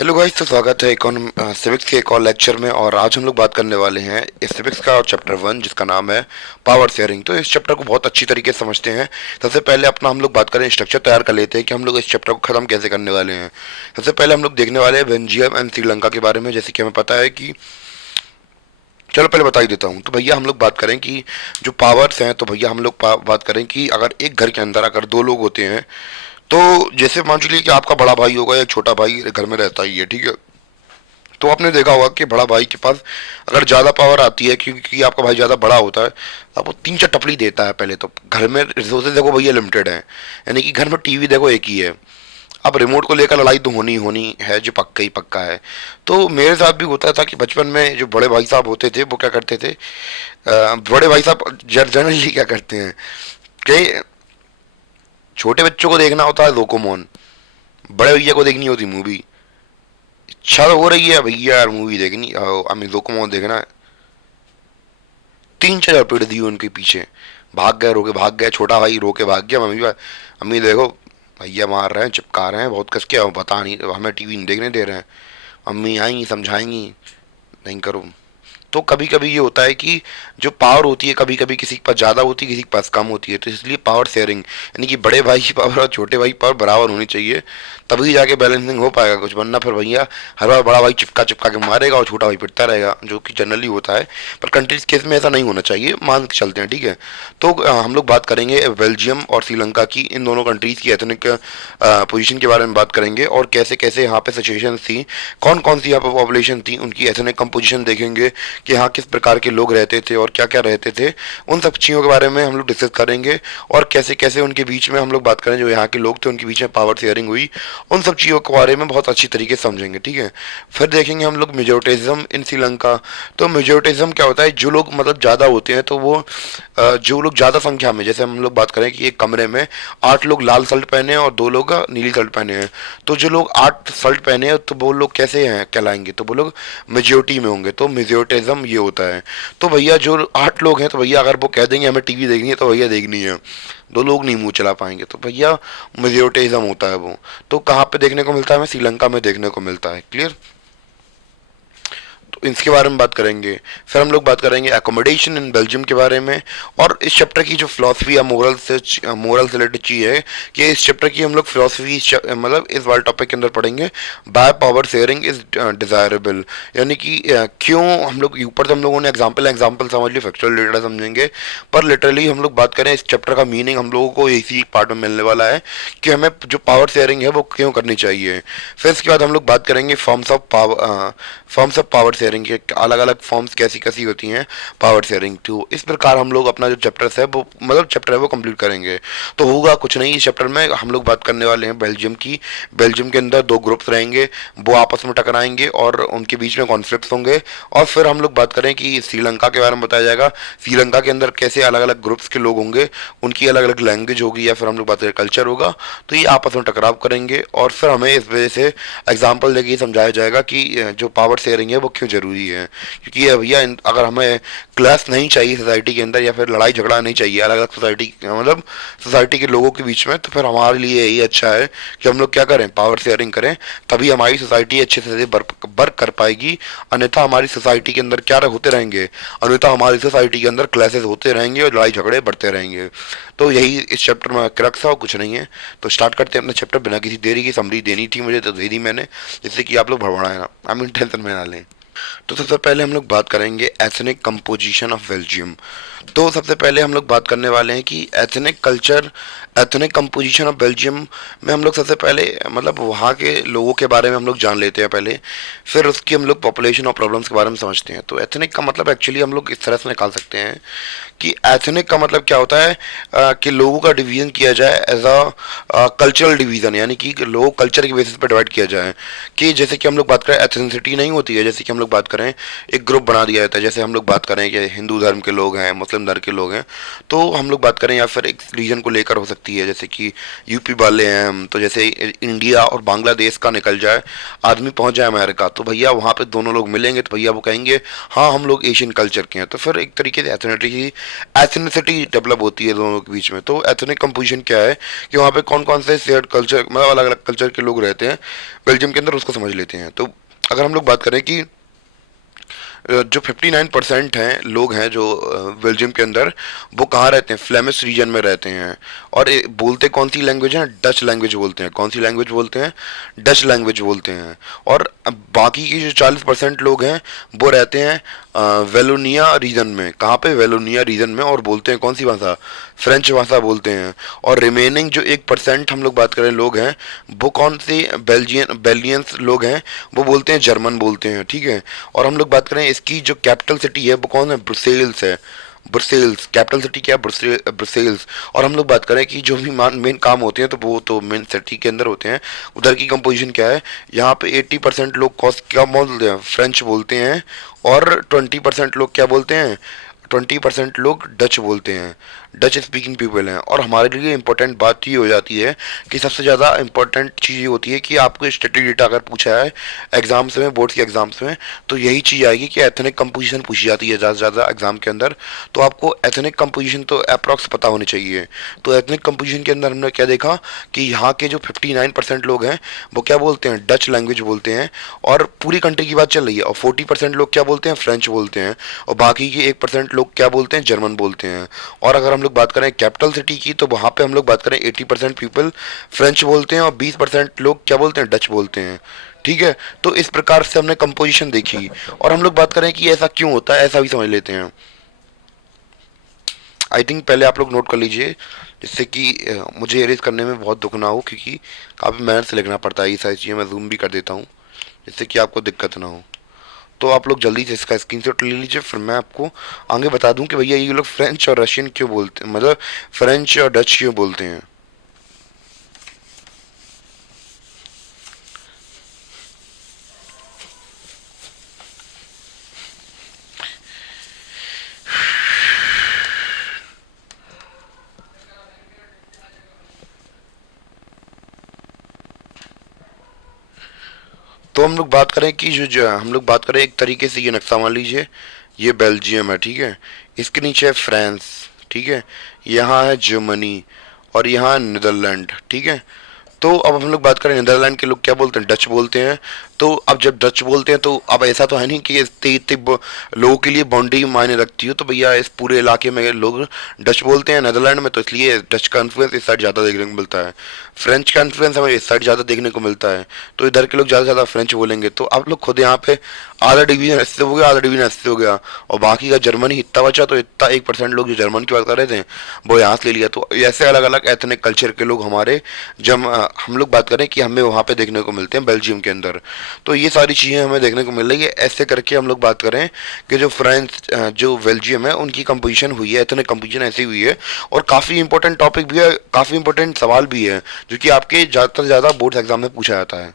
Hello guys, तो स्वागत है सिविक्स के एक और लेक्चर में। और आज हम लोग बात करने वाले हैं इस सिविक्स का चैप्टर 1 जिसका नाम है पावर शेयरिंग। तो इस चैप्टर को बहुत अच्छी तरीके से समझते हैं। सबसे पहले अपना हम लोग बात करें, स्ट्रक्चर तैयार कर लेते हैं कि हम लोग इस चैप्टर को खत्म कैसे करने वाले हैं। सबसे पहले हम लोग देखने वाले हैं बेल्जियम एंड श्रीलंका के बारे में। जैसे कि हमें पता है कि, चलो पहले बता ही देता हूँ। तो भैया हम लोग बात करें कि जो पावर्स हैं, तो भैया हम लोग बात करें कि अगर एक घर के अंदर अगर दो लोग होते हैं, तो जैसे मान लीजिए कि आपका बड़ा भाई होगा या छोटा भाई घर में रहता ही है, ठीक है। तो आपने देखा होगा कि बड़ा भाई के पास अगर ज़्यादा पावर आती है, क्योंकि आपका भाई ज़्यादा बड़ा होता है, आपको तीन चार टपली देता है। पहले तो घर में रिसोर्सेज देखो भैया लिमिटेड है, यानी कि घर में टीवी देखो एक ही है। अब रिमोट को लेकर लड़ाई तो होनी होनी है, जो पक्का ही पक्का है। तो मेरे साथ भी होता था कि बचपन में जो बड़े भाई साहब होते थे वो क्या करते थे, बड़े भाई साहब जनरली क्या करते हैं कि छोटे बच्चों को देखना होता है लोकोमोन, बड़े भैया को देखनी होती मूवी। इच्छा तो हो रही है भैया यार मूवी देखनी, हमें लोकोमोन देखना है। तीन चार पेड़ दिए उनके पीछे, भाग गए, रोके भाग गए, छोटा भाई रोके भाग गया। मम्मी देखो भैया मार रहे हैं, चिपका रहे हैं बहुत कस के, पता नहीं हमें टीवी नहीं देखने दे रहे हैं। मम्मी आएंगी समझाएंगी, नहीं करो। तो कभी कभी ये होता है कि जो पावर होती है कभी कभी किसी के पास ज़्यादा होती है, किसी के पास कम होती है। तो इसलिए पावर शेयरिंग, यानी कि बड़े भाई की पावर और छोटे भाई की पावर बराबर होनी चाहिए, तभी जाके बैलेंसिंग हो पाएगा कुछ। वरना फिर भैया हर बार बड़ा भाई चिपका चिपका के मारेगा और छोटा भाई पिटता रहेगा, जो कि जनरली होता है। पर कंट्रीज केस में ऐसा नहीं होना चाहिए, मान के चलते हैं, ठीक है। तो हम लोग बात करेंगे बेल्जियम और श्रीलंका की, इन दोनों कंट्रीज़ की एथनिक पोजीशन के बारे में बात करेंगे, और कैसे कैसे यहाँ पे सिचुएशन थी, कौन कौन सी यहाँ पे पॉपुलेशन थी, उनकी एथनिक कंपोजिशन देखेंगे कि यहाँ किस प्रकार के लोग रहते थे और क्या क्या रहते थे। उन सब चीज़ों के बारे में हम लोग डिस्कस करेंगे, और कैसे कैसे उनके बीच में हम लोग बात करें, जो यहाँ के लोग थे उनके बीच में पावर शेयरिंग हुई, उन सब चीज़ों के बारे में बहुत अच्छी तरीके से समझेंगे, ठीक है। फिर देखेंगे हम लोग मेजोरिटिज्म इन श्रीलंका। तो मेजोरिटिज्म क्या होता है, जो लोग मतलब ज़्यादा होते हैं, तो वो जो लोग ज़्यादा संख्या में, जैसे हम लोग बात करें कि एक कमरे में 8 लोग लाल शर्ट पहने हैं और 2 लोग नीली शर्ट पहने हैं, तो जो लोग 8 शर्ट पहने हैं तो वो लोग कैसे हैं कहलाएंगे, तो वो लोग मेजोरिटी में होंगे। तो मेजोरिटिज्म ये होता है। तो भैया जो 8 लोग हैं, तो भैया अगर वो कह देंगे हमें टीवी देखनी है, तो भैया देखनी है, 2 लोग नहीं मुंह चला पाएंगे, तो भैया मेजोरिटिज्म होता है वो। तो कहाँ पे देखने को मिलता है, हमें श्रीलंका में देखने को मिलता है। क्लियर। तो इसके बारे में बात करेंगे। फिर हम लोग बात करेंगे एकोमोडेशन इन बेल्जियम के बारे में। और इस चैप्टर की जो फिलोसफी या मोरल से रिलेटेड चीज़ है, कि इस चैप्टर की हम लोग फिलोसफी मतलब इस वाले टॉपिक के अंदर पढ़ेंगे, by power sharing is desirable, यानी कि क्यों हम लोग, ऊपर तो हम लोगों ने एग्जाम्पल एग्जाम्पल समझ ली, फैक्चुअल डेटा समझेंगे, पर लिटरली हम लोग बात करें इस चैप्टर का मीनिंग हम लोगों को इसी पार्ट में मिलने वाला है, कि हमें जो पावर शेयरिंग है वो क्यों करनी चाहिए। फिर इसके बाद हम लोग बात करेंगे फॉर्म्स ऑफ पावर शेयरिंग के, अलग अलग फॉर्म्स कैसी कैसी होती हैं पावर शेयरिंग। तो इस प्रकार हम लोग अपना जो चैप्टर है वो, मतलब चैप्टर है वो कंप्लीट करेंगे। तो होगा कुछ नहीं, इस चैप्टर में हम लोग बात करने वाले हैं बेल्जियम की। बेल्जियम के अंदर 2 ग्रुप्स रहेंगे, वो आपस में टकराएंगे और उनके बीच में कॉन्फ्लिक्ट होंगे। और फिर हम लोग बात करें कि श्रीलंका के बारे में बताया जाएगा, श्रीलंका के अंदर कैसे अलग अलग ग्रुप्स के लोग होंगे, उनकी अलग अलग लैंग्वेज होगी, या फिर हम लोग बात करें कल्चर होगा, तो ये आपस में टकराव करेंगे। और फिर हमें इस वजह से एग्जाम्पल देके समझाया जाएगा कि जो पावर शेयरिंग है वो क्यों जरूरी है। क्योंकि ये भैया अगर हमें क्लास नहीं चाहिए सोसाइटी के अंदर, या फिर लड़ाई झगड़ा नहीं चाहिए अलग अलग सोसाइटी, मतलब सोसाइटी के लोगों के बीच में, तो फिर हमारे लिए यही अच्छा है कि हम लोग क्या करें, पावर शेयरिंग करें, तभी हमारी सोसाइटी अच्छे से वर्क कर पाएगी। अन्यथा हमारी सोसाइटी के अंदर क्या होते रहेंगे, अन्यथा हमारी सोसाइटी के अंदर क्लासेस होते रहेंगे और लड़ाई झगड़े बढ़ते रहेंगे। तो यही इस चैप्टर में क्रक्स है और कुछ नहीं है। तो स्टार्ट करते हैं अपना चैप्टर, बिना किसी देरी की। समरी देनी थी मुझे तो दे दी मैंने, जिससे कि आप लोग भड़बड़ाए ना, आई मीन टेंशन में ना लें। तो सबसे पहले हम लोग बात करेंगे एथनिक कंपोजिशन ऑफ बेल्जियम। तो सबसे पहले हम लोग बात करने वाले हैं कि एथनिक कंपोजिशन ऑफ बेल्जियम में हम लोग सबसे पहले मतलब वहाँ के लोगों के बारे में हम लोग जान लेते हैं पहले, फिर उसकी हम लोग पॉपुलेशन और प्रॉब्लम्स के बारे में समझते हैं। तो एथनिक का मतलब एक्चुअली हम लोग इस तरह से निकाल सकते हैं कि एथनिक का मतलब क्या होता है, कि लोगों का डिवीजन किया जाए एज अ कल्चरल डिवीजन, यानी कि लोग कल्चर के बेसिस पर डिवाइड किया जाए। कि जैसे कि हम लोग बात करें एथनिसिटी नहीं होती है, जैसे कि हम लोग बात करें एक ग्रुप बना दिया जाता है। जैसे हम लोग बात करें कि हिंदू धर्म के लोग हैं, मुस्लिम धर्म के लोग हैं, तो हम लोग बात करें, या फिर एक रीजन को लेकर हो सकती है, जैसे कि यूपी वाले हैं हम, तो जैसे इंडिया और बांग्लादेश का निकल जाए, आदमी पहुंच जाए अमेरिका, तो भैया वहाँ पे दोनों लोग मिलेंगे तो भैया वो कहेंगे हाँ हम लोग एशियन कल्चर के हैं। तो फिर एक तरीके से एथनिसिटी डेवलप होती है दोनों के बीच में। तो एथनिक कंपोजिशन क्या है कि वहाँ पे कौन कौन से शेयर्ड कल्चर, मतलब अलग अलग कल्चर के लोग रहते हैं बेल्जियम के अंदर, उसको समझ लेते हैं। तो अगर हम लोग बात करें कि जो 59% हैं लोग हैं जो बेल्जियम के अंदर, वो कहाँ रहते हैं, फ्लेमिश रीजन में रहते हैं। और बोलते कौन सी लैंग्वेज है, डच लैंग्वेज बोलते हैं। कौन सी लैंग्वेज बोलते हैं, डच लैंग्वेज बोलते हैं। और अब बाकी की जो 40% लोग हैं वो रहते हैं वेलोनिया रीजन में। कहाँ पे, वेलोनिया रीजन में, और बोलते हैं कौन सी भाषा, फ्रेंच भाषा बोलते हैं। और रिमेनिंग जो 1% हम लोग बात करें लोग हैं, वो कौन से बेलियंस लोग हैं, वो बोलते हैं जर्मन बोलते हैं, ठीक है। और हम लोग बात करें इसकी जो कैपिटल सिटी है वो कौन है, ब्रुसेल्स है। ब्रुसेल्स कैपिटल सिटी क्या है, ब्रुसेल्स। और हम लोग बात करें कि जो भी मेन काम होते हैं तो वो तो मेन सिटी के अंदर होते हैं। उधर की कंपोजिशन क्या है, यहाँ पे 80% लोग क्या बोलते हैं, फ्रेंच बोलते हैं। और 20% लोग क्या बोलते हैं, 20% लोग डच बोलते हैं, डच स्पीकिंग पीपल हैं। और हमारे लिए इंपॉर्टेंट बात ये हो जाती है कि सबसे ज़्यादा इंपॉर्टेंट चीज़ ये होती है कि आपको स्टैटिक डेटा अगर पूछा है एग्जाम्स में, बोर्ड्स के एग्जाम्स में, तो यही चीज़ आएगी कि एथनिक कंपोजिशन पूछी जाती है ज़्यादा से ज़्यादा एग्जाम के अंदर। तो आपको एथनिक कंपोजिशन तो अप्रॉक्स पता होनी चाहिए। तो एथनिक कंपोजिशन के अंदर हमने क्या देखा कि यहाँ के जो 59% लोग हैं वो क्या बोलते हैं, डच लैंग्वेज बोलते हैं। और पूरी कंट्री की बात चल रही है। और 40% लोग क्या बोलते हैं, फ्रेंच बोलते हैं। और बाकी के 1% लोग क्या बोलते हैं, जर्मन बोलते हैं। और अगर हम लोग बात करें कैपिटल सिटी की, तो वहाँ पे हम लोग बात करें 80% पीपल फ्रेंच बोलते हैं और 20% लोग क्या बोलते हैं, डच बोलते हैं, ठीक है। तो इस प्रकार से हमने कंपोजिशन देखी। और हम लोग बात करें कि ऐसा क्यों होता है, ऐसा भी समझ लेते हैं। आई थिंक पहले आप लोग नोट कर लीजिए, जिससे कि मुझे एरेज करने में बहुत दुख ना हो, क्योंकि काफ़ी मेहनत से लिखना पड़ता है। ये सारी चीज़ें मैं जूम भी कर देता हूँ जिससे कि आपको दिक्कत ना हो। तो आप लोग जल्दी से इसका स्क्रीनशॉट ले लीजिए, फिर मैं आपको आगे बता दूं कि भैया ये लोग फ्रेंच और रशियन क्यों बोलते हैं, मतलब फ्रेंच और डच क्यों बोलते हैं। तो हम लोग बात करें कि जो हम लोग बात करें एक तरीके से, ये नक्शा मान लीजिए, ये बेल्जियम है, ठीक है। इसके नीचे है फ्रांस, ठीक है। यहाँ है जर्मनी और यहाँ है नीदरलैंड, ठीक है। तो अब हम लोग बात करें नीदरलैंड के लोग क्या बोलते हैं, डच बोलते हैं। तो अब जब डच बोलते हैं तो अब ऐसा तो है नहीं कि इतने इतने लोगों के लिए बाउंड्री मायने रखती हो। तो भैया इस पूरे इलाके में लोग डच बोलते हैं नीदरलैंड में, तो इसलिए डच का इन्फ्लुएंस इस साइड ज़्यादा देखने को मिलता है। फ्रेंच का इन्फ्लुएंस हमें इस साइड ज़्यादा देखने को मिलता है। तो इधर के लोग ज़्यादा से ज़्यादा फ्रेंच बोलेंगे। तो आप लोग खुद यहाँ पे आधा डिवीजन इससे हो गया, आधा डिवीजन इससे हो गया, और बाकी का जर्मनी इतना बचा। तो इतना 1% लोग जो जर्मन की बात कर रहे थे वो यहाँ से ले लिया। तो ऐसे अलग अलग एथनिक कल्चर के लोग हमारे, जब हम लोग बात करें कि हमें वहाँ पे देखने को मिलते हैं बेल्जियम के अंदर। तो ये सारी चीज़ें हमें देखने को मिल रही है। ऐसे करके हम लोग बात करें कि जो फ्रांस, जो बेल्जियम है, उनकी कंपोजिशन हुई है, एथनिक कंपोजिशन ऐसी हुई है। और काफ़ी इंपॉर्टेंट टॉपिक भी है, काफ़ी इंपॉर्टेंट सवाल भी है, जो कि आपके ज़्यादा से ज़्यादा बोर्ड्स एग्जाम में पूछा जाता है।